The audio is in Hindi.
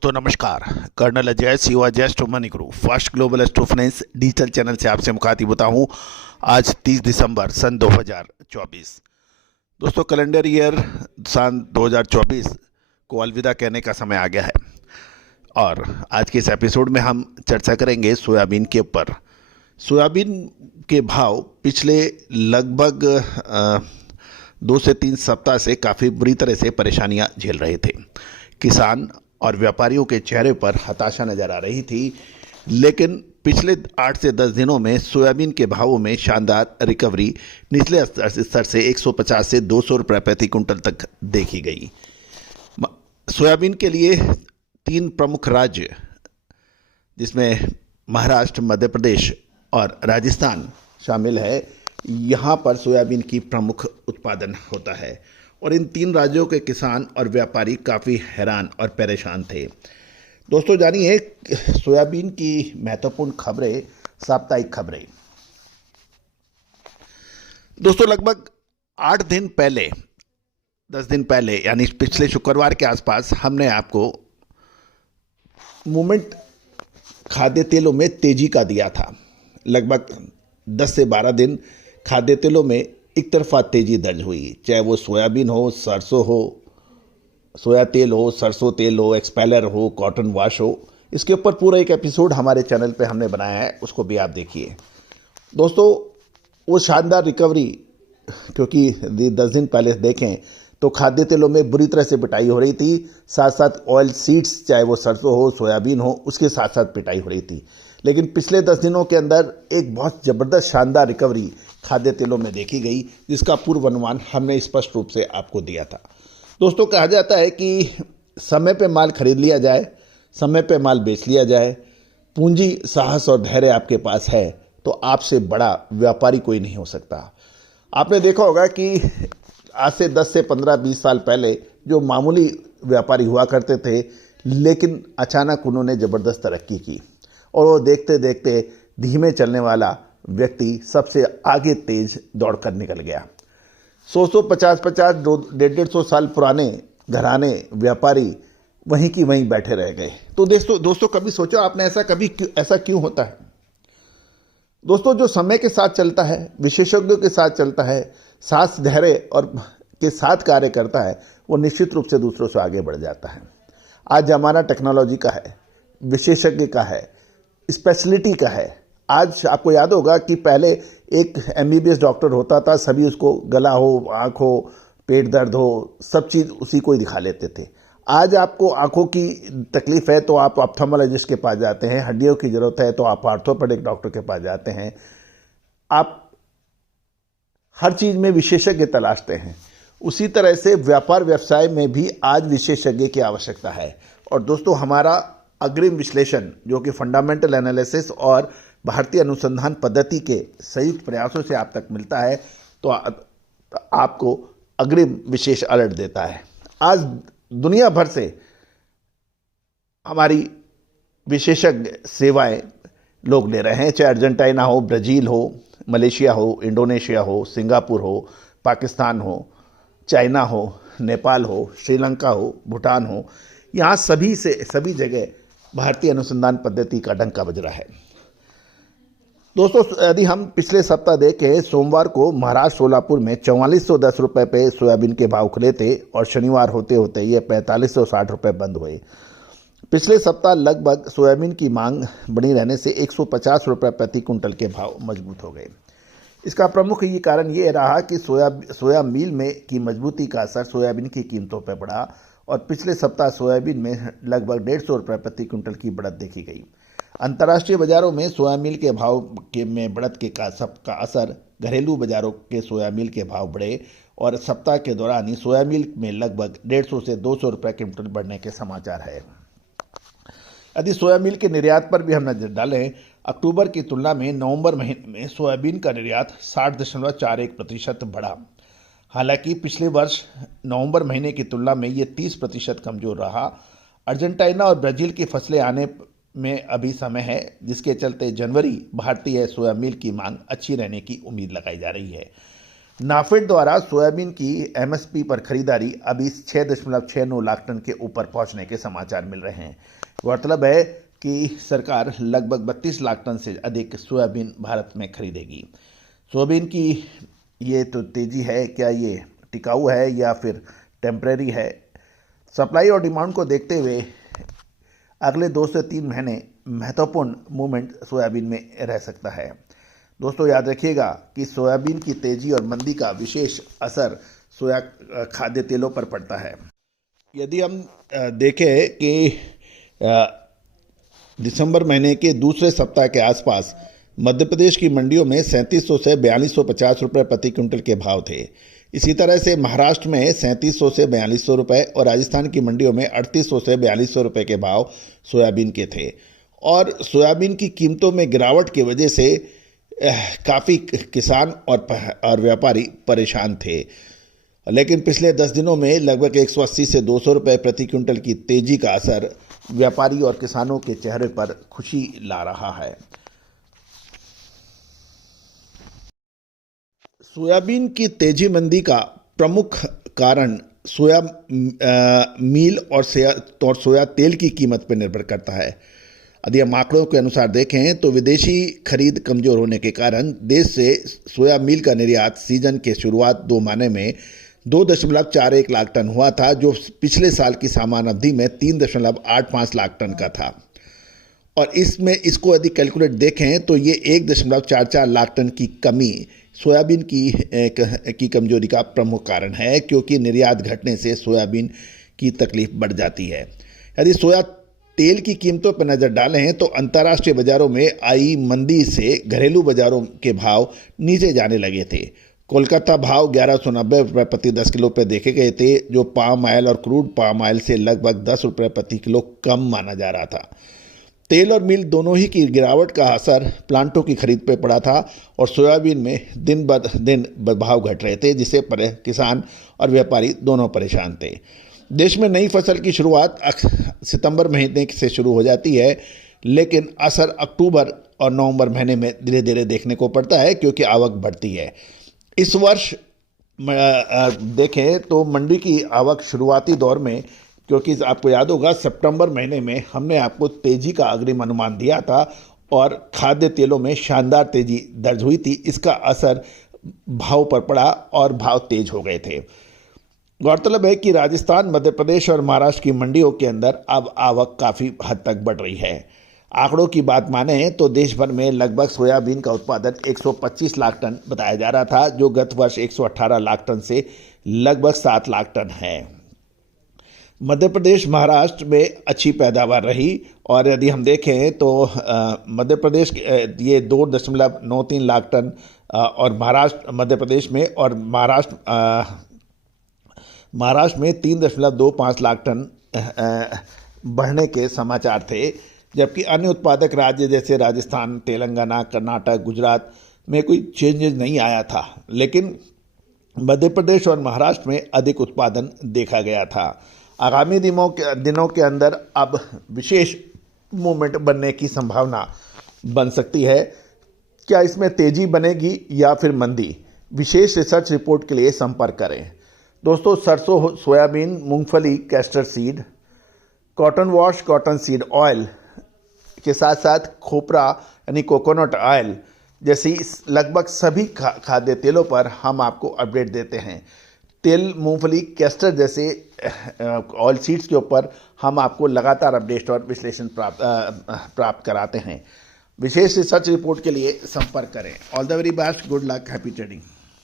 दोस्तों नमस्कार। Colonel Ajay CO Ajay astro money guru first global astro finance digital channel से आपसे मुखातिब होता हूं। आज 30 दिसंबर सन 2024। दोस्तों कैलेंडर ईयर सन 2024 को अलविदा कहने का समय आ गया है और आज के इस एपिसोड में हम चर्चा करेंगे सोयाबीन के ऊपर। सोयाबीन के भाव पिछले लगभग 2 से 3 सप्ताह से काफ़ी बुरी तरह से परेशानियां झेल रहे थे। किसान और व्यापारियों के चेहरे पर हताशा नजर आ रही थी, लेकिन पिछले 8 से 10 दिनों में सोयाबीन के भावों में शानदार रिकवरी निचले स्तर से 150 से 200 रुपये प्रति कुंटल तक देखी गई। सोयाबीन के लिए 3 प्रमुख राज्य जिसमें महाराष्ट्र, मध्य प्रदेश और राजस्थान शामिल है, यहाँ पर सोयाबीन की प्रमुख उत्पादन होता है और इन 3 राज्यों के किसान और व्यापारी काफ़ी हैरान और परेशान थे। दोस्तों जानिए सोयाबीन की महत्वपूर्ण खबरें, साप्ताहिक खबरें। दोस्तों लगभग 8 दिन पहले, 10 दिन पहले यानी पिछले शुक्रवार के आसपास हमने आपको मूवमेंट खाद्य तेलों में तेजी का दिया था। लगभग 10 से 12 दिन खाद्य तेलों में एक तरफा तेजी दर्ज हुई, चाहे वो सोयाबीन हो, सरसों हो, सोया तेल हो, सरसों तेल हो, एक्सपेलर हो, कॉटन वाश हो। इसके ऊपर पूरा एक एपिसोड हमारे चैनल पे हमने बनाया है, उसको भी आप देखिए। दोस्तों वो शानदार रिकवरी, क्योंकि 10 दिन पहले देखें तो खाद्य तेलों में बुरी तरह से पिटाई हो रही थी, साथ साथ ऑयल सीड्स चाहे वो सरसों हो, सोयाबीन हो, उसके साथ साथ पिटाई हो रही थी। लेकिन पिछले 10 दिनों के अंदर एक बहुत ज़बरदस्त शानदार रिकवरी खाद्य तेलों में देखी गई, जिसका पूर्व अनुमान हमने स्पष्ट रूप से आपको दिया था। दोस्तों कहा जाता है कि समय पे माल खरीद लिया जाए, समय पे माल बेच लिया जाए, पूंजी, साहस और धैर्य आपके पास है तो आपसे बड़ा व्यापारी कोई नहीं हो सकता। आपने देखा होगा कि आज से 10 से 15-20 साल पहले जो मामूली व्यापारी हुआ करते थे, लेकिन अचानक उन्होंने ज़बरदस्त तरक्की की और वो देखते देखते धीमे चलने वाला व्यक्ति सबसे आगे तेज दौड़कर निकल गया। 100 50 150 साल पुराने घराने व्यापारी वहीं की वहीं बैठे रह गए। तो दोस्तों कभी सोचो आपने ऐसा क्यों होता है? दोस्तों जो समय के साथ चलता है, विशेषज्ञों के साथ चलता है, साहस धैर्य और के साथ कार्य करता है, वो निश्चित रूप से दूसरों से आगे बढ़ जाता है। आज ज़माना टेक्नोलॉजी का है, विशेषज्ञ का है, स्पेशलिटी का है। आज आपको याद होगा कि पहले एक MBBS डॉक्टर होता था, सभी उसको गला हो, आँख हो, पेट दर्द हो, सब चीज़ उसी को ही दिखा लेते थे। आज आपको आँखों की तकलीफ़ है तो आप ऑप्थेल्मोलॉजिस्ट के पास जाते हैं, हड्डियों की ज़रूरत है तो आप ऑर्थोपेडिक डॉक्टर के पास जाते हैं। आप हर चीज़ में विशेषज्ञ तलाशते हैं। उसी तरह से व्यापार व्यवसाय में भी आज विशेषज्ञ की आवश्यकता है। और दोस्तों हमारा अग्रिम विश्लेषण जो कि फंडामेंटल एनालिसिस और भारतीय अनुसंधान पद्धति के संयुक्त प्रयासों से आप तक मिलता है, तो आपको अग्रिम विशेष अलर्ट देता है। आज दुनिया भर से हमारी विशेषज्ञ सेवाएं लोग ले रहे हैं, चाहे अर्जेंटीना हो, ब्राज़ील हो, मलेशिया हो, इंडोनेशिया हो, सिंगापुर हो, पाकिस्तान हो, चाइना हो, नेपाल हो, श्रीलंका हो, भूटान हो। यहाँ सभी जगह भारतीय अनुसंधान पद्धति का डंका बज रहा है। दोस्तों यदि हम पिछले सप्ताह देखें, सोमवार को महाराष्ट्र सोलापुर में 4410 रुपये पे सोयाबीन के भाव खुले थे और शनिवार होते होते ये 4560 रुपये बंद हुए। पिछले सप्ताह लगभग सोयाबीन की मांग बनी रहने से 150 रुपये प्रति कुंटल के भाव मजबूत हो गए। इसका प्रमुख ये कारण ये रहा कि सोया मील में की मजबूती का असर सोयाबीन की कीमतों पर पड़ा और पिछले सप्ताह सोयाबीन में लगभग 150 रुपये प्रति कुंटल की बढ़त देखी गई। अंतर्राष्ट्रीय बाजारों में सोया मील के भाव में बढ़त का असर घरेलू बाजारों के सोया मील के भाव बढ़े और सप्ताह के दौरान ही सोया मील में लगभग 150 से 200 रुपये क्विंटल बढ़ने के समाचार है। यदि सोया मील के निर्यात पर भी हम नजर डालें, अक्टूबर की तुलना में नवंबर महीने में सोयाबीन का निर्यात 60.41% बढ़ा। हालांकि पिछले वर्ष नवंबर महीने की तुलना में ये 30% कमजोर रहा। अर्जेंटीना और ब्राज़ील की फसलें आने में अभी समय है, जिसके चलते जनवरी भारतीय सोया मील की मांग अच्छी रहने की उम्मीद लगाई जा रही है। नाफेड द्वारा सोयाबीन की एमएसपी पर खरीदारी अभी 6.69 लाख टन के ऊपर पहुंचने के समाचार मिल रहे हैं। गौरतलब है कि सरकार लगभग 32 लाख टन से अधिक सोयाबीन भारत में खरीदेगी। सोयाबीन की ये तो तेजी है, क्या ये टिकाऊ है या फिर टेम्परेरी है? सप्लाई और डिमांड को देखते हुए अगले 2 से 3 महीने महत्वपूर्ण मूवमेंट सोयाबीन में रह सकता है। दोस्तों याद रखिएगा कि सोयाबीन की तेजी और मंदी का विशेष असर सोया खाद्य तेलों पर पड़ता है। यदि हम देखें कि दिसंबर महीने के दूसरे सप्ताह के आसपास मध्य प्रदेश की मंडियों में 3700 से 4250 रुपये प्रति क्विंटल के भाव थे। इसी तरह से महाराष्ट्र में 3700 से 4200 रुपये और राजस्थान की मंडियों में 3800 से 4200 रुपये के भाव सोयाबीन के थे। और सोयाबीन की कीमतों में गिरावट की वजह से काफ़ी किसान और व्यापारी परेशान थे। लेकिन पिछले 10 दिनों में लगभग 180 से 200 रुपये प्रति क्विंटल की तेजी का असर व्यापारी और किसानों के चेहरे पर खुशी ला रहा है। सोयाबीन की तेजी मंदी का प्रमुख कारण सोया मील और सोया तेल की कीमत पर निर्भर करता है। यदि हम आंकड़ों के अनुसार देखें तो विदेशी खरीद कमजोर होने के कारण देश से सोया मील का निर्यात सीजन के शुरुआत 2 महीने में 2.41 लाख टन हुआ था, जो पिछले साल की समान अवधि में 3.85 लाख टन का था। और इसको यदि कैलकुलेट देखें तो ये 1.44 लाख टन की कमी सोयाबीन की कमजोरी का प्रमुख कारण है, क्योंकि निर्यात घटने से सोयाबीन की तकलीफ बढ़ जाती है। यदि सोया तेल की कीमतों पर नज़र डालें तो अंतर्राष्ट्रीय बाजारों में आई मंदी से घरेलू बाजारों के भाव नीचे जाने लगे थे। कोलकाता भाव 1190 रुपये प्रति 10 किलो पर देखे गए थे, जो पाम ऑयल और क्रूड पाम ऑयल से लगभग 10 रुपये प्रति किलो कम माना जा रहा था। तेल और मील दोनों ही की गिरावट का असर प्लांटों की खरीद पर पड़ा था और सोयाबीन में दिन ब दिन भाव घट रहे थे, जिससे किसान और व्यापारी दोनों परेशान थे। देश में नई फसल की शुरुआत सितंबर महीने से शुरू हो जाती है, लेकिन असर अक्टूबर और नवंबर महीने में धीरे धीरे देखने को पड़ता है, क्योंकि आवक बढ़ती है। इस वर्ष देखें तो मंडी की आवक शुरुआती दौर में, क्योंकि आपको याद होगा सितंबर महीने में हमने आपको तेजी का अग्रिम अनुमान दिया था और खाद्य तेलों में शानदार तेजी दर्ज हुई थी, इसका असर भाव पर पड़ा और भाव तेज हो गए थे। गौरतलब है कि राजस्थान, मध्य प्रदेश और महाराष्ट्र की मंडियों के अंदर अब आवक काफ़ी हद तक बढ़ रही है। आंकड़ों की बात माने तो देश भर में लगभग सोयाबीन का उत्पादन 125 लाख टन बताया जा रहा था, जो गत वर्ष 118 लाख टन से लगभग 7 लाख टन है। मध्य प्रदेश, महाराष्ट्र में अच्छी पैदावार रही और यदि हम देखें तो मध्य प्रदेश ये 2.93 लाख टन और मध्य प्रदेश में और महाराष्ट्र में 3.25 लाख टन बढ़ने के समाचार थे, जबकि अन्य उत्पादक राज्य जैसे राजस्थान, तेलंगाना, कर्नाटक, गुजरात में कोई चेंजेस नहीं आया था, लेकिन मध्य प्रदेश और महाराष्ट्र में अधिक उत्पादन देखा गया था। आगामी दिनों के अंदर अब विशेष मूवमेंट बनने की संभावना बन सकती है। क्या इसमें तेजी बनेगी या फिर मंदी? विशेष रिसर्च रिपोर्ट के लिए संपर्क करें। दोस्तों, सरसों, सोयाबीन, मूंगफली, castor seed, cotton wash, cotton seed oil के साथ साथ खोपरा यानी कोकोनट ऑयल जैसी लगभग सभी खाद्य तेलों पर हम आपको अपडेट देते हैं। तेल, मूंगफली, कैस्टर जैसे ऑयल सीड्स के ऊपर हम आपको लगातार अपडेट और विश्लेषण प्राप्त कराते हैं। विशेष रिसर्च रिपोर्ट के लिए संपर्क करें। All the very best, good luck, happy trading.